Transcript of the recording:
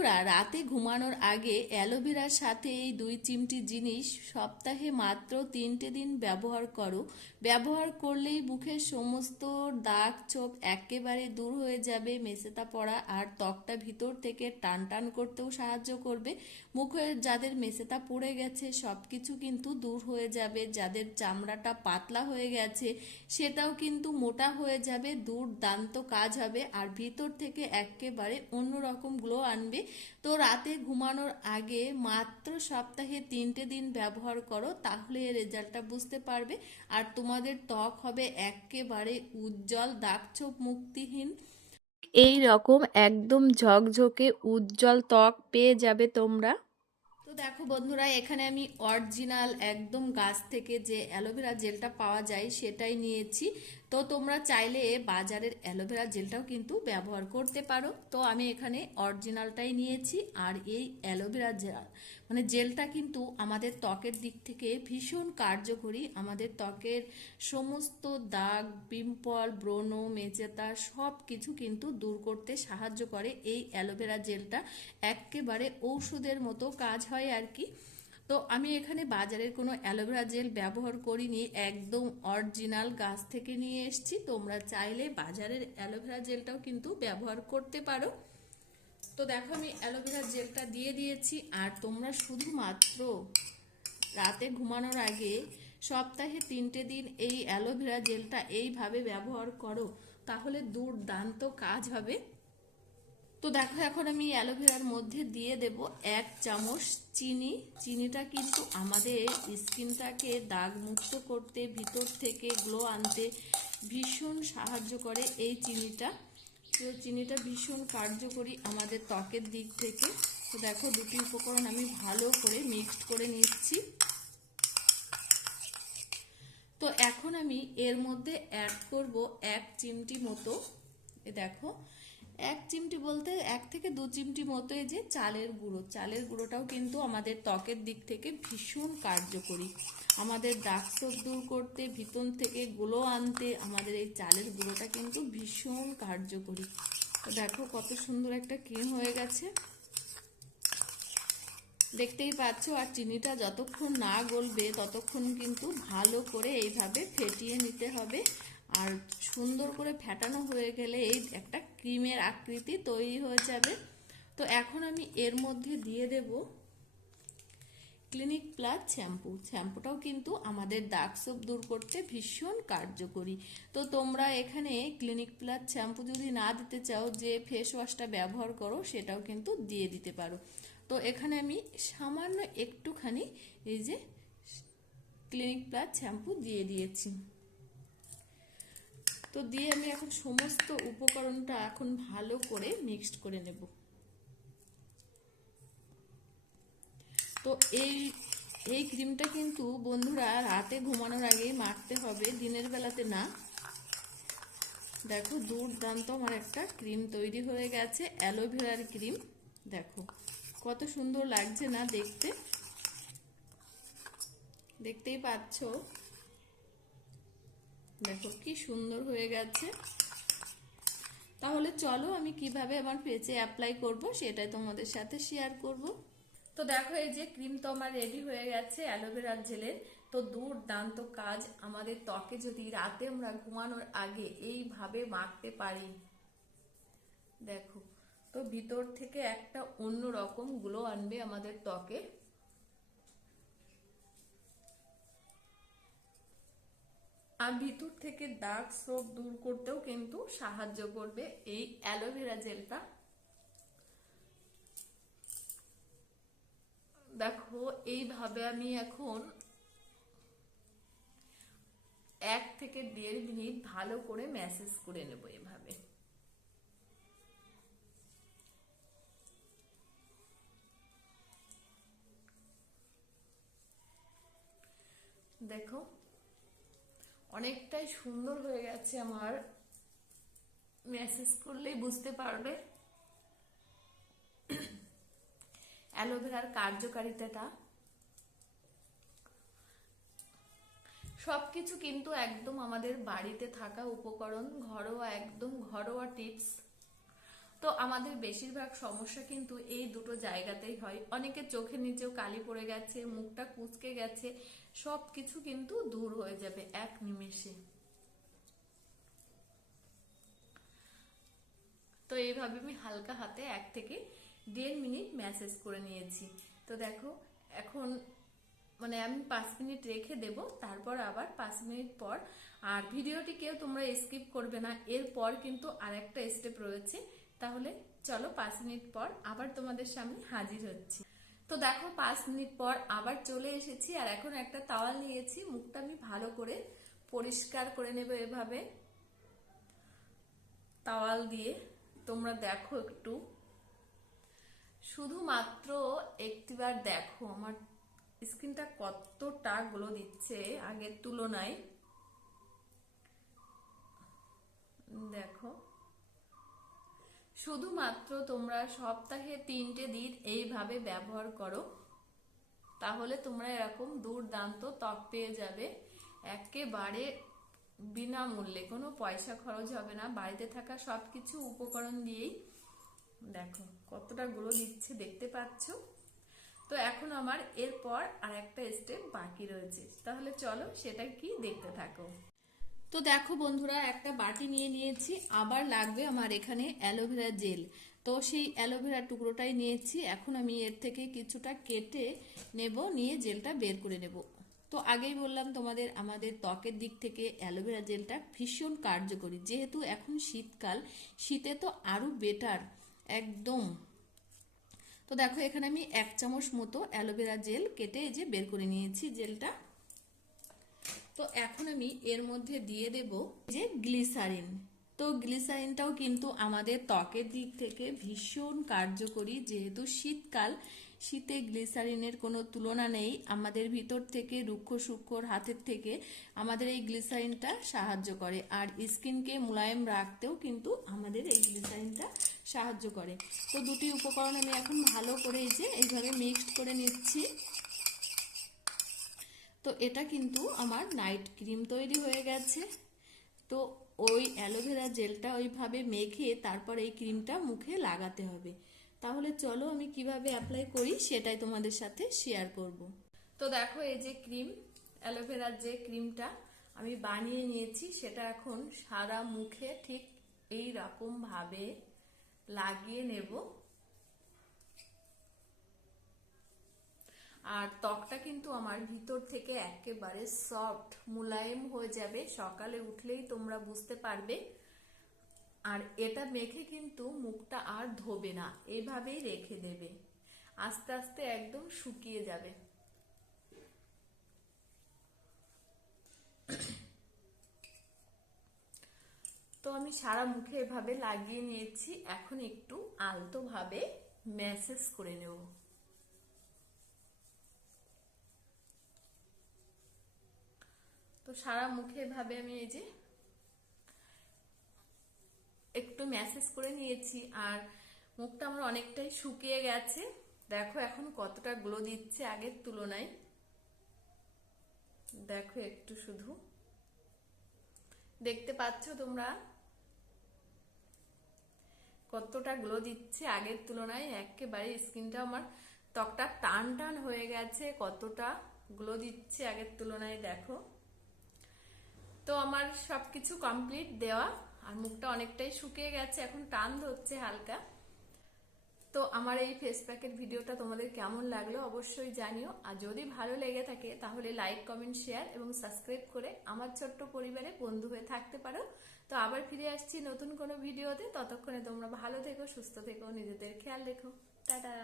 বন্ধুরা রাতে ঘুমানোর আগে অ্যালোভেরার সাথে এই দুই চিমটি জিনিস সপ্তাহে মাত্র তিনটে দিন ব্যবহার করো। ব্যবহার করলেই মুখের সমস্ত দাগ ছোপ একেবারে দূর হয়ে যাবে, মেসেতা পড়া আর ত্বকটা ভিতর থেকে টান টান করতেও সাহায্য করবে। মুখের যাদের মেসেতা পড়ে গেছে সব কিছু কিন্তু দূর হয়ে যাবে। যাদের চামড়াটা পাতলা হয়ে গেছে, সেটাও কিন্তু মোটা হয়ে যাবে, দুর্দান্ত কাজ হবে। আর ভিতর থেকে একেবারে অন্যরকম গ্লো আনবে। তো রাতে ঘুমানোর আগে মাত্র সপ্তাহে তিনটে দিন ব্যবহার করো, তাহলে রেজাল্টটা বুঝতে পারবে। আর তোমাদের ত্বক হবে একেবারে উজ্জ্বল, দাগছোপ মুক্তিহীন। এই রকম একদম ঝকঝকে উজ্জ্বল ত্বক পেয়ে যাবে তোমরা। তো দেখো বন্ধুরা, এখানে আমি অরিজিনাল একদম গাছ থেকে যে অ্যালোভেরা জেলটা পাওয়া যায় সেটাই নিয়েছি। তো তোমরা চাইলে বাজারের অ্যালোভেরা জেলটাও কিন্তু ব্যবহার করতে পারো। তো আমি এখানে অরিজিনালটাই নিয়েছি আর এই অ্যালোভেরা জেল মানে জেলটা কিন্তু আমাদের ত্বকের দিক থেকে ভীষণ কার্যকরী। আমাদের ত্বকের সমস্ত দাগ, পিম্পল, ব্রণ, মেচেতা সব কিছু কিন্তু দূর করতে সাহায্য করে। এই অ্যালোভেরা জেলটা একেবারে ঔষধের মতো কাজ হয় আর কি। তো আমি এখানে বাজারের কোনো অ্যালোভেরা জেল ব্যবহার করিনি, একদম অরিজিনাল গাছ থেকে নিয়ে এসেছি। তোমরা চাইলে বাজারের অ্যালোভেরা জেলটাও কিন্তু ব্যবহার করতে পারো। তো দেখো আমি অ্যালোভেরা জেলটা দিয়ে দিয়েছি, আর তোমরা শুধুমাত্র রাতে ঘুমানোর আগে সপ্তাহে তিনটে দিন এই অ্যালোভেরা জেলটা এইভাবে ব্যবহার করো, তাহলে দুর্দান্ত কাজ হবে। তো দেখো এখন আমি অ্যালোভেরার মধ্যে দিয়ে দেব এক চামচ চিনি। চিনিটা কিন্তু আমাদের স্কিনটাকে দাগ মুক্ত করতে, ভিতর থেকে গ্লো আনতে ভীষণ সাহায্য করে এই চিনিটা। তো চিনিটা ভীষণ কার্যকরী আমাদের ত্বকের দিক থেকে। তো দেখো, দুটি উপকরণ আমি ভালো করে মিক্সড করে নিচ্ছি। তো এখন আমি এর মধ্যে অ্যাড করব এক চিমটি মতো। দেখো এক চিমটি বলতে এক থেকে দু চিমটি মতো এই যে চালের গুঁড়ো। চালের গুঁড়োটাও কিন্তু আমাদের ত্বকের দিক থেকে ভীষণ কার্যকরী। আমাদের দাগ ছোপ দূর করতে ভিতর থেকে গুলো আনতে আমাদের এই চালের গুঁড়োটা কিন্তু ভীষণ কার্যকরী। তো দেখো কত সুন্দর একটা ক্রিম হয়ে গেছে। দেখতেই পাচ্ছ, আর চিনিটা যতক্ষণ না গলবে ততক্ষণ কিন্তু ভালো করে এইভাবে ফেটিয়ে নিতে হবে। আর সুন্দর করে ফেটানো হয়ে গেলে এই একটা ক্রিমের আকৃতি তৈরি হয়ে যাবে। তো এখন আমি এর মধ্যে দিয়ে দেব ক্লিনিক প্লাস শ্যাম্পু শ্যাম্পুটাও কিন্তু আমাদের দাগ সোপ দূর করতে ভীষণ কার্যকরী। তো তোমরা এখানে ক্লিনিক প্লাস শ্যাম্পু যদি না দিতে চাও, যে ফেস ওয়াশটা ব্যবহার করো, সেটাও কিন্তু দিয়ে দিতে পারো। তো এখানে আমি সামান্য একটুখানি এই যে ক্লিনিক প্লাস শ্যাম্পু দিয়ে দিয়েছি। তো দিয়ে আমি এখন সমস্ত উপকরণটা এখন ভালো করে মিক্সড করে নেব। তো এই এই ক্রিমটা কিন্তু বন্ধুরা রাতে ঘুমানোর আগে মাখতে হবে, দিনের বেলাতে না। দেখো দুর্দান্ত আমার একটা ক্রিম তৈরি হয়ে গেছে অ্যালোভেরার ক্রিম দেখো কত সুন্দর লাগছে না দেখতে। দেখতেই পাচ্ছ? দেখো কি সুন্দর হয়ে গেছে। তাহলে চলো আমি কীভাবে আমার ফেসে অ্যাপ্লাই করব সেটাই তোমাদের সাথে শেয়ার করব। তো দেখো এই যে ক্রিম তো আমার রেডি হয়ে গেছে অ্যালোভেরার জেলের তো দুর্দান্ত কাজ আমাদের ত্বকে যদি রাতে আমরা ঘুমানোর আগে এইভাবে মাখতে পারি। দেখো, তো ভিতর থেকে একটা অন্য রকম গ্লো আনবে আমাদের ত্বকে। আর ভিতর থেকে দাগ স্রোত দূর করতেও কিন্তু সাহায্য করবে এই অ্যালোভেরা জেলটা। দেখো, এইভাবে আমি এখন এক থেকে দেড় মিনিট ভালো করে ম্যাসেজ করে নেব এভাবে দেখো অনেকটাই সুন্দর হয়ে গেছে আমার। মেসেজ করলেই বুঝতে পারবে। অ্যালোভেরার কার্যকারিতাটা। সবকিছু কিন্তু একদম আমাদের বাড়িতে থাকা উপকরণ, ঘরোয়া, একদম ঘরোয়া টিপস। তো আমাদের বেশিরভাগ সমস্যা কিন্তু এই দুটো জায়গাতেই হয়। অনেকের চোখের নিচেও কালি পড়ে গেছে, মুখটা কুচকে গেছে সব কিছু কিন্তু দূর হয়ে যাবে এক নিমেষে। তো এইভাবে আমি হালকা হাতে এক থেকে দেড় মিনিট ম্যাসেজ করে নিয়েছি। তো দেখো, এখন মানে আমি পাঁচ মিনিট রেখে দেব, তারপর আবার পাঁচ মিনিট পর। আর ভিডিওটি কেউ তোমরা স্কিপ করবে না, এরপর কিন্তু আর একটা স্টেপ রয়েছে। তাহলে চলো পাঁচ মিনিট পর আবার তোমাদের সামনে হাজির হচ্ছি। তো দেখো, পাঁচ মিনিট পর আবার চলে এসেছি আর এখন একটা তাওয়াল নিয়েছি, মুখটা আমি ভালো করে পরিষ্কার করে নেব এভাবে। তাওয়াল দিয়ে তোমরা দেখো একটু। শুধুমাত্র একটিবার দেখো, আমার স্কিনটা কতটা গ্লো দিচ্ছে আগের তুলনায়। দেখো। শুধুমাত্র তোমরা সপ্তাহে তিনটে দিন এইভাবে ব্যবহার করো, তাহলে তোমরা এরকম দুর্দান্ত ত্বক পেয়ে যাবে। একেবারে বিনামূল্যে, কোনো পয়সা খরচ হবে না। বাড়িতে থাকা সব কিছু উপকরণ দিয়েই। দেখো, কতটা গুঁড়ো দিচ্ছে, দেখতে পাচ্ছ? তো এখন আমার এরপর আর একটা স্টেপ বাকি রয়েছে। তাহলে চলো সেটা কি দেখতে থাকো। তো দেখো বন্ধুরা, একটা বাটি নিয়ে নিয়েছি, আবার লাগবে আমার এখানে অ্যালোভেরা জেল। তো সেই অ্যালোভেরা টুকরোটাই নিয়েছি, এখন আমি এর থেকে কিছুটা কেটে নেব, নিয়ে জেলটা বের করে নেব। তো আগেই বললাম তোমাদের, আমাদের ত্বকের দিক থেকে অ্যালোভেরা জেলটা ভীষণ কার্যকরী। যেহেতু এখন শীতকাল, শীতে তো আরও বেটার, একদম। তো দেখো, এখানে আমি এক চামচ মতো অ্যালোভেরা জেল কেটে এই যে বের করে নিয়েছি জেলটা। তো এখন আমি এর মধ্যে দিয়ে দেব যে গ্লিসারিন। তো গ্লিসারিনটাও কিন্তু আমাদের ত্বকের দিক থেকে ভীষণ কার্যকরী, যেহেতু শীতকাল, শীতে গ্লিসারিনের কোনো তুলনা নেই। আমাদের ভিতর থেকে রুক্ষ সূক্ষ্মর হাতের থেকে আমাদের এই গ্লিসারিনটা সাহায্য করে। আর স্কিনকে মোলায়েম রাখতেও কিন্তু আমাদের এই গ্লিসারিনটা সাহায্য করে। তো দুটি উপকরণ আমি এখন ভালো করে এই যে এইভাবে মিক্সড করে নিচ্ছি। তো এটা কিন্তু আমার নাইট ক্রিম তৈরি হয়ে গেছে। তো ওই অ্যালোভেরা জেলটা ওইভাবে মেখে তারপর এই ক্রিমটা মুখে লাগাতে হবে। তাহলে চলো আমি কীভাবে অ্যাপ্লাই করি সেটাই তোমাদের সাথে শেয়ার করব। তো দেখো এই যে ক্রিম অ্যালোভেরার যে ক্রিমটা আমি বানিয়ে নিয়েছি, সেটা এখন সারা মুখে ঠিক এই রকম ভাবে লাগিয়ে নেব। আর ত্বকটা কিন্তু আমার ভিতর থেকে একেবারে সফট মুলায়েম হয়ে যাবে। সকালে উঠলেই তোমরা বুঝতে পারবে। আর এটা মেখে কিন্তু মুখটা আর ধোবে না, এভাবেই রেখে দেবে। আস্তে আস্তে একদম শুকিয়ে যাবে। তো আমি সারা মুখে এভাবে লাগিয়ে নিয়েছি। এখন একটু আলতোভাবে ম্যাসেজ করে নেব। তো সারা মুখে ভাবে আমি এই যে একটু ম্যাসেজ করে নিয়েছি, আর মুখটা আমার অনেকটাই শুকিয়ে গেছে। দেখো এখন কতটা গ্লো দিচ্ছে আগের তুলনায়। দেখো একটু শুধু। দেখতে পাচ্ছ তোমরা? কতটা গ্লো দিচ্ছে আগের তুলনায়। একেবারে স্কিনটা আমার ত্বকটা টান টান হয়ে গেছে। কতটা গ্লো দিচ্ছে আগের তুলনায় দেখো। তো আমার সবকিছু কমপ্লিট দেওয়া, আর মুখটা অনেকটাই শুকিয়ে গেছে, এখন টান ধরছে হালকা। তো আমার এই ফেস প্যাকের ভিডিওটা তোমাদের কেমন লাগল অবশ্যই জানিও, আর যদি ভালো লেগে থাকে তাহলে লাইক কমেন্ট শেয়ার এবং সাবস্ক্রাইব করে আমার ছোট্ট পরিবারে বন্ধু হয়ে থাকতে পারো। তো আবার ফিরে আসছি নতুন কোনো ভিডিওতে, ততক্ষণে তোমরা ভালো থেকো, সুস্থ থেকো, নিজেদের খেয়াল রেখো। টাটা!